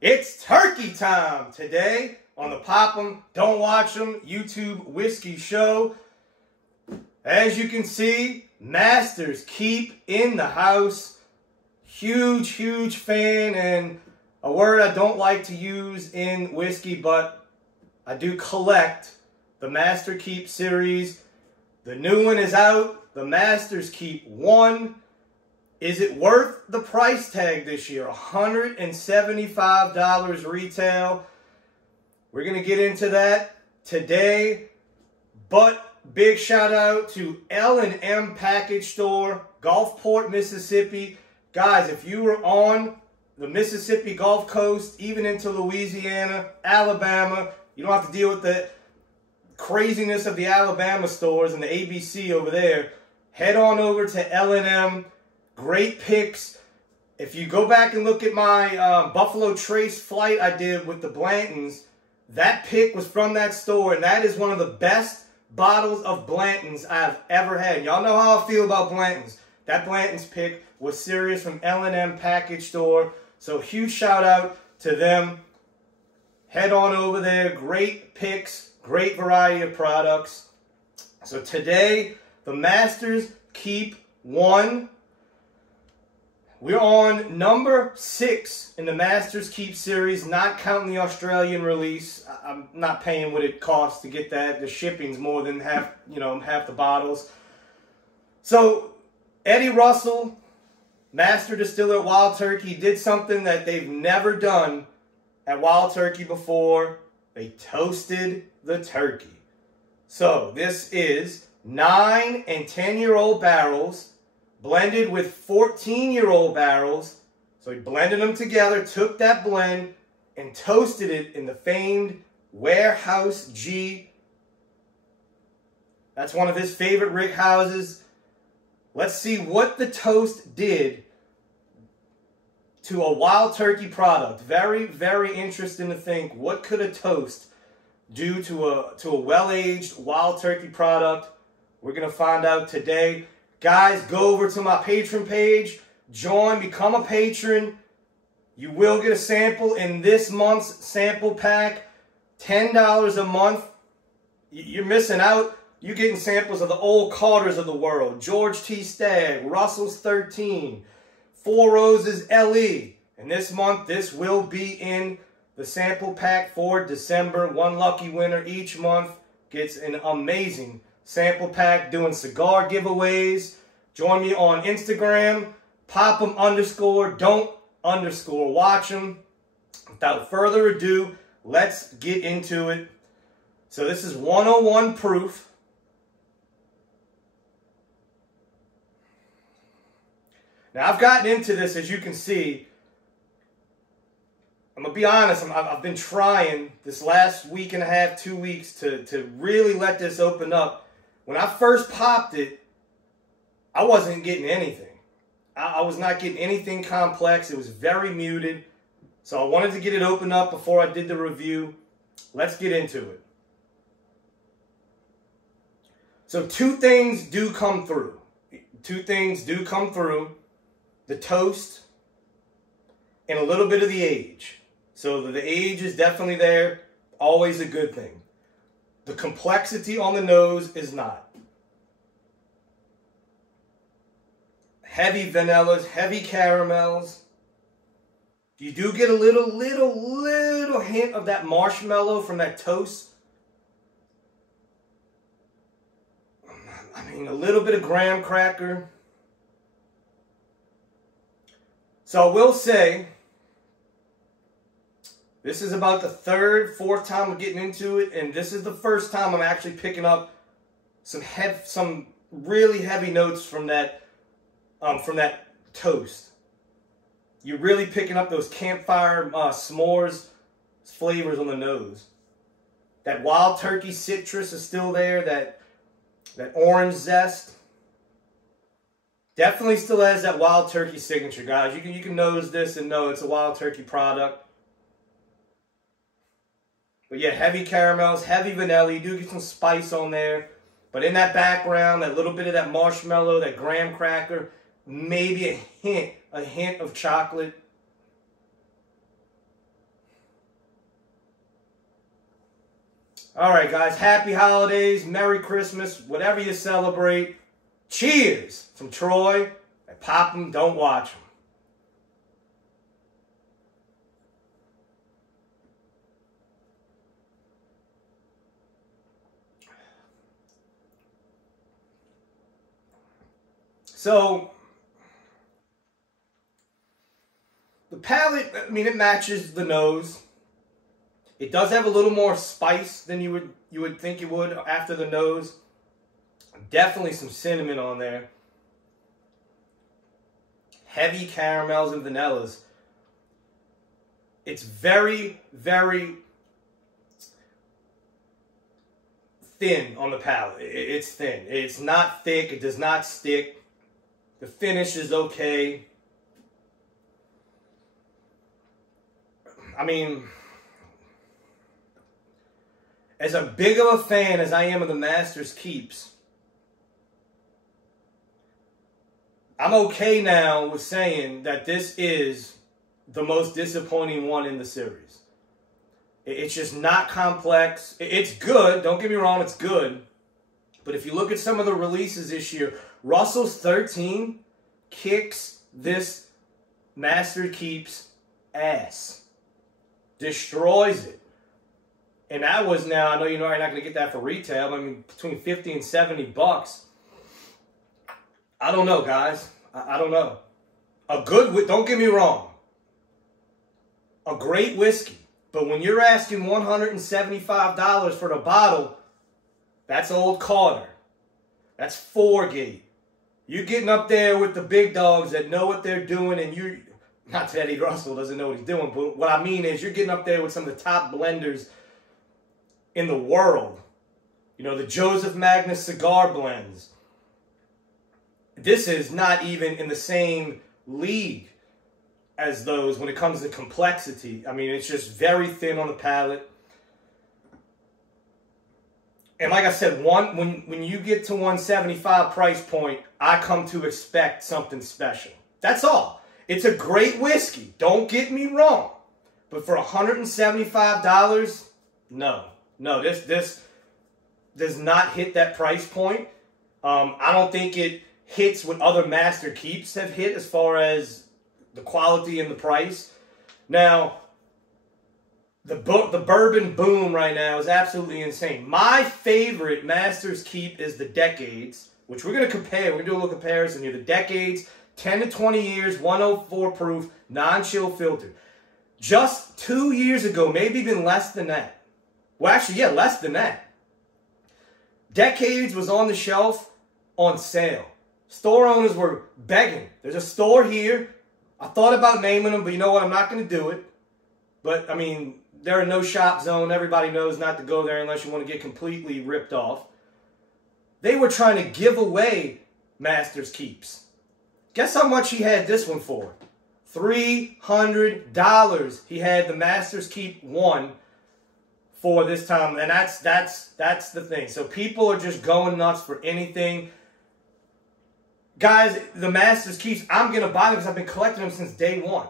It's turkey time today on the Pop 'em, Don't Watch 'em YouTube whiskey show. As you can see, Masters Keep in the house. Huge fan, and a word I don't like to use in whiskey, but I do collect the Master Keep series. The new one is out, the Masters Keep 1. Is it worth the price tag this year? $175 retail. We're going to get into that today. But big shout out to L&M Package Store, Gulfport, Mississippi. Guys, if you were on the Mississippi Gulf Coast, even into Louisiana, Alabama, you don't have to deal with the craziness of the Alabama stores and the ABC over there. Head on over to L&M. Great picks. If you go back and look at my Buffalo Trace flight I did with the Blantons, that pick was from that store, and that is one of the best bottles of Blantons I've ever had. Y'all know how I feel about Blantons. That Blantons pick was serious from L&M Package Store. So huge shout out to them. Head on over there. Great picks. Great variety of products. So today, the Masters Keep 1. We're on number 6 in the Masters Keep series, not counting the Australian release. I'm not paying what it costs to get that. The shipping's more than half the bottles. So Eddie Russel, master distiller at Wild Turkey, did something that they've never done at Wild Turkey before. They toasted the turkey. So this is 9 and 10-year-old barrels blended with 14-year-old barrels. So he blended them together, took that blend, and toasted it in the famed Warehouse G. That's one of his favorite rick houses. Let's see what the toast did to a Wild Turkey product. Very interesting to think, what could a toast do to a well-aged Wild Turkey product? We're going to find out today. Guys, go over to my Patreon page, join, become a patron. You will get a sample in this month's sample pack, $10 a month. You're missing out. You're getting samples of the old Carters of the world, George T. Stagg, Russell's 13, Four Roses LE. And this month, this will be in the sample pack for December. One lucky winner each month gets an amazing sample pack, doing cigar giveaways. Join me on Instagram, pop'em_don't_watch 'em. Without further ado, let's get into it. So this is 101 proof. Now I've gotten into this, as you can see. I'm going to be honest, I've been trying this last week and a half, 2 weeks to really let this open up. When I first popped it, I wasn't getting anything. I was not getting anything complex. It was very muted. So I wanted to get it opened up before I did the review. Let's get into it. So two things do come through. Two things do come through. The toast and a little bit of the age. So the age is definitely there. Always a good thing. The complexity on the nose is not. Heavy vanillas, heavy caramels. You do get a little hint of that marshmallow from that toast. I mean, a little bit of graham cracker. So I will say, this is about the third, fourth time I'm getting into it, and this is the first time I'm actually picking up some really heavy notes from that toast. You're really picking up those Campfire s'mores flavors on the nose. That Wild Turkey citrus is still there. That orange zest definitely still has that Wild Turkey signature, guys. You can nose this and know it's a Wild Turkey product. But yeah, heavy caramels, heavy vanilla. You do get some spice on there. But in that background, that little bit of that marshmallow, that graham cracker, maybe a hint of chocolate. All right, guys. Happy holidays. Merry Christmas. Whatever you celebrate. Cheers from Troy. And pop 'em, don't watch 'em. So, the palate, I mean, it matches the nose. It does have a little more spice than you would think it would after the nose. Definitely some cinnamon on there. Heavy caramels and vanillas. It's very, very thin on the palate. It's thin. It's not thick. It does not stick. The finish is okay. I mean, as a big of a fan as I am of the Master's Keeps, I'm okay now with saying that this is the most disappointing one in the series. It's just not complex. It's good. Don't get me wrong, it's good. But if you look at some of the releases this year, Russel's 13 kicks this Master Keeps ass. Destroys it. And that was now, I know you're not going to get that for retail. I mean, between 50 and 70 bucks. I don't know, guys. I don't know. A good, don't get me wrong. A great whiskey. But when you're asking $175 for the bottle, that's Old Carter. That's Foregate. You're getting up there with the big dogs that know what they're doing, and you're, not that Eddie Russell doesn't know what he's doing, but what I mean is you're getting up there with some of the top blenders in the world. You know, the Joseph Magnus cigar blends. This is not even in the same league as those when it comes to complexity. I mean, it's just very thin on the palate. And like I said, when you get to 175 price point, I come to expect something special. That's all. It's a great whiskey. Don't get me wrong. But for $175, no. No, this does not hit that price point. I don't think it hits what other Master Keeps have hit as far as the quality and the price. Now, the bourbon boom right now is absolutely insane. My favorite Master's Keep is the Decades, which we're going to compare. We're going to do a little comparison here. The Decades, 10 to 20 years, 104 proof, non-chill filtered. Just 2 years ago, maybe even less than that. Well, actually, yeah, less than that. Decades was on the shelf on sale. Store owners were begging. There's a store here. I thought about naming them, but you know what? I'm not going to do it. But, I mean, they're a no-shop zone. Everybody knows not to go there unless you want to get completely ripped off. They were trying to give away Master's Keeps. Guess how much he had this one for? $300. He had the Master's Keep 1 for this time. And that's the thing. So people are just going nuts for anything. Guys, the Master's Keeps, I'm going to buy them because I've been collecting them since day one.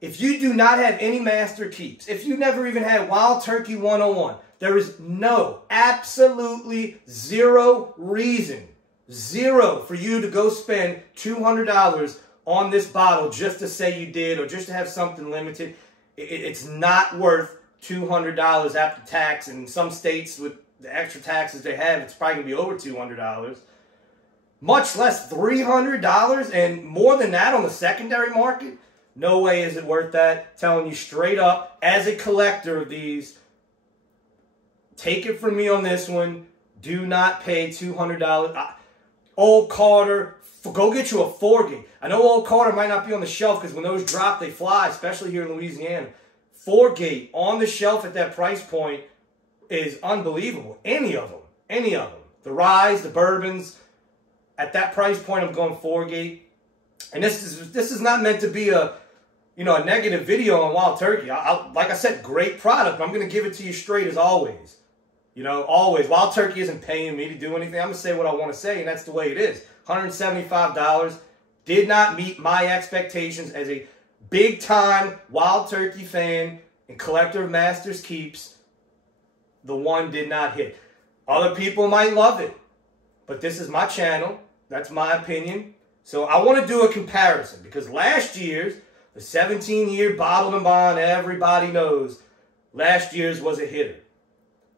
If you do not have any Master Keeps, if you never even had Wild Turkey 101, there is no, absolutely zero reason, zero, for you to go spend $200 on this bottle just to say you did or just to have something limited. It's not worth $200 after tax. And in some states with the extra taxes they have, it's probably going to be over $200. Much less $300 and more than that on the secondary market. No way is it worth that. Telling you straight up, as a collector of these, take it from me on this one. Do not pay $200. Old Carter, go get you a Foregate. I know Old Carter might not be on the shelf because when those drop, they fly, especially here in Louisiana. Foregate on the shelf at that price point is unbelievable. Any of them. Any of them. The Ryes, the Bourbons. At that price point, I'm going Foregate. And this is not meant to be a negative video on Wild Turkey. Like I said, great product. I'm going to give it to you straight as always. Always. Wild Turkey isn't paying me to do anything. I'm going to say what I want to say, and that's the way it is. $175 did not meet my expectations as a big-time Wild Turkey fan and collector of Master's Keeps. the one did not hit. Other people might love it, but this is my channel. That's my opinion. So I want to do a comparison because last year's, the 17-year bottled and bond, everybody knows, last year's was a hitter.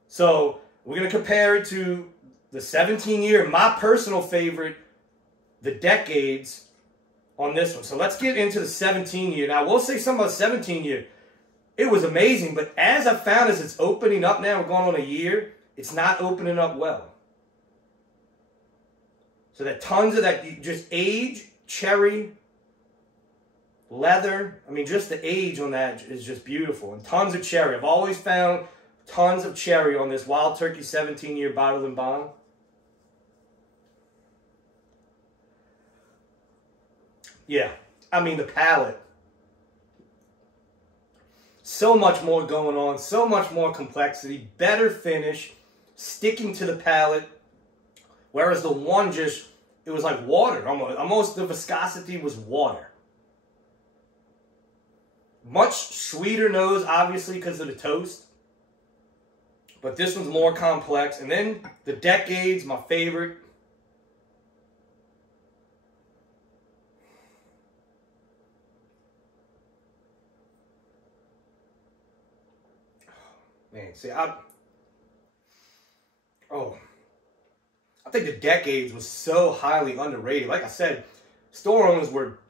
So we're going to compare it to the 17-year, my personal favorite, the decades on this one. So let's get into the 17-year. Now, we'll say something about 17-year. It was amazing, but as I found as it's opening up now, we're going on a year, it's not opening up well. So that tons of that, just age, cherry, leather. I mean, just the age on that is just beautiful. And tons of cherry. I've always found tons of cherry on this Wild Turkey 17-year bottled and bond. Yeah, I mean, the palate. So much more going on, so much more complexity, better finish, sticking to the palate. Whereas the one just, it was like water. Almost the viscosity was water. Much sweeter nose, obviously, because of the toast. But this one's more complex. And then the decades, my favorite. Man, see, I think the decades was so highly underrated. Like I said, store owners were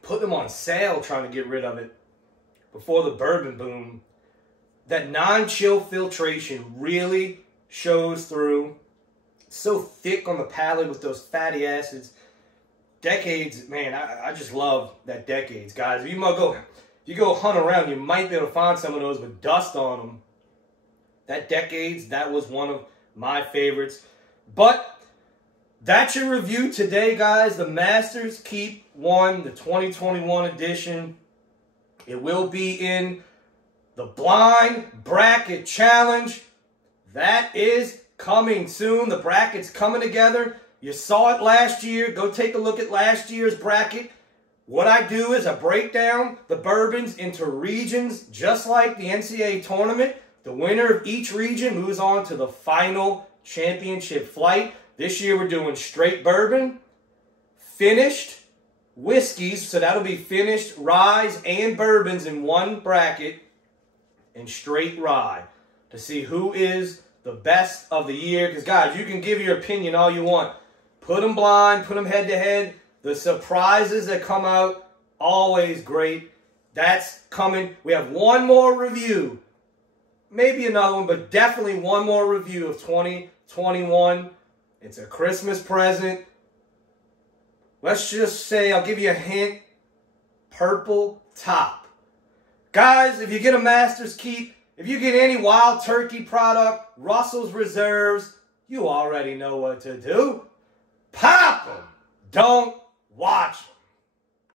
putting them on sale trying to get rid of it before the bourbon boom. That non-chill filtration really shows through. It's so thick on the palate with those fatty acids. Decades, man, I just love that decades, guys. If you go hunt around, you might be able to find some of those with dust on them. That decades, that was one of my favorites. But that's your review today, guys. The Master's Keep 1, the 2021 edition. It will be in the Blind Bracket Challenge. That is coming soon. The bracket's coming together. You saw it last year. Go take a look at last year's bracket. What I do is I break down the bourbons into regions, just like the NCAA tournament. The winner of each region moves on to the final championship flight. This year we're doing straight bourbon, finished whiskeys, so that'll be finished ryes and bourbons in one bracket, and straight rye to see who is the best of the year. Because, guys, you can give your opinion all you want. Put them blind, put them head-to-head. The surprises that come out, always great. That's coming. We have one more review. Maybe another one, but definitely one more review of 2021. It's a Christmas present. Let's just say, I'll give you a hint, purple top. Guys, if you get a Master's Keep, if you get any Wild Turkey product, Russell's Reserves, you already know what to do. Pop them. Don't watch